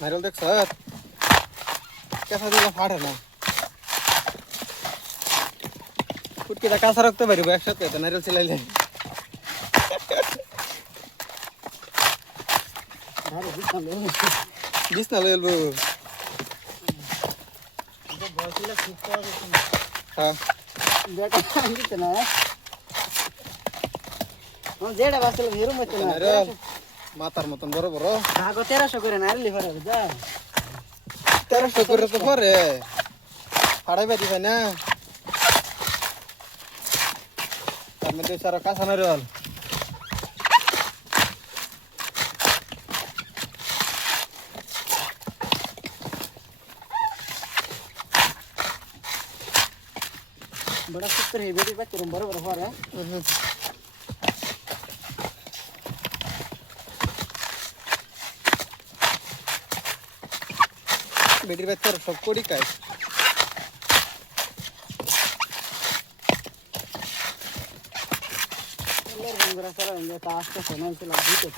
নারিয়েল দেখছ কেঁচা দিলে ফাটে না ফুটকিটা কাঁচা রাখতে পারিব একসাথে তো নারিয়েল ছিলাইলে বিষ না লইলবো হ্যাঁ মাথার মতন বড় বড় 1300 করে নারিয়েল ভরে যা 1300 করে তো পরে ফাড়াই পারি ভাই না তার মধ্যে সারা কাঁচা নারিয়েল बड़ा सुपर है बेटी बच्चे रूम बरोबर हो रहा है बेटी बच्चे सब कोड़ी का ಎಲ್ಲರೂ ಬಂದ್ರೆ ಸರ್ ಹಂಗೆ ಅಷ್ಟೇ ಫೈನಾನ್ಸಿಯಲ್ ಆಗಿತ್ತು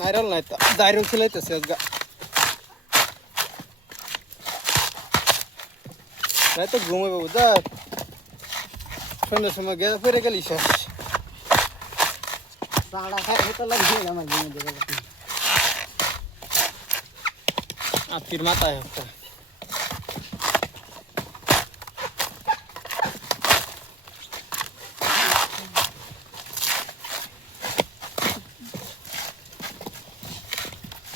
नारियल नाही तर दारू खिलायचं गा नाही तर घुमे बाबू जा সন্ধ্যার সময় গেছে ফিরে গেলি শেষ সাড়া খাই তো লাগবে আমার ঘুমে দেবে আপির মাথায় একটা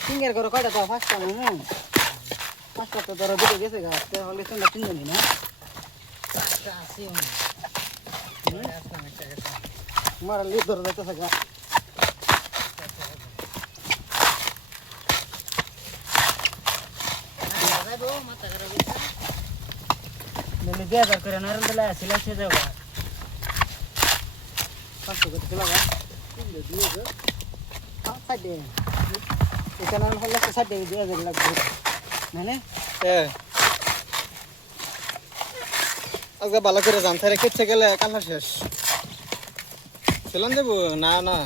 সিঙ্গার করে কয়টা দাও পাঁচটা না পাঁচটা তো ধরো দুটো গেছে গাছ তাহলে তোমরা তিনজনই না মারা লিপ ধরে যাইতেছে গা মানে 2000 করে নারল দিলে আসলে সে যাবে 500 করে দিলা গা 2000 সাইডে এখানে হলে সাইডে 2000 লাগবে মানে আজকে ভালো করে জানতে রেখেছে গেলে কালা শেষ চলন দেবো না না